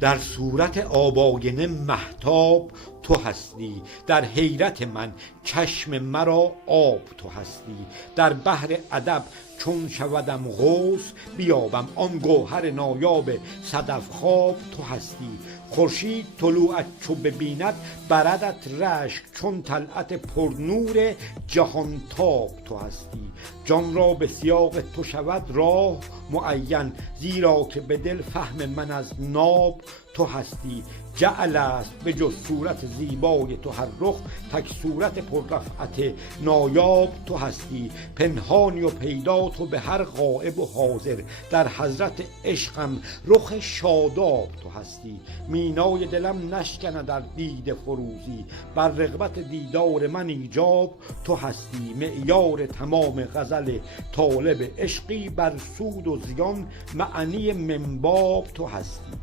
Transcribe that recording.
در صورت آب آینه مهتاب تو هستی، در حیرت من چشم مرا آب تو هستی. در بحر ادب چون شودم غوث، بیابم آن گوهر نایاب صدف خواب تو هستی. خورشید طلوعت چو ببیند بردت رشک، چون طلعت پرنور جهان تاب تو هستی. جان را به سیاق تو شود راه معین، زیرا که به دل فهم من از ناب تو هستی. جعل است به جز صورت زیبای تو هر رخ، تک صورت پر رفعت نایاب تو هستی. پنهانی و پیدا تو به هر غایب و حاضر، در حضرت عشقم رخ شاداب تو هستی. مینای دلم نشکند در دیده فروزی، بر رغبت دیدار من ایجاب تو هستی. معیار تمام غزل طالب عشقی، بر سود و زیان معنی من باب تو هستی.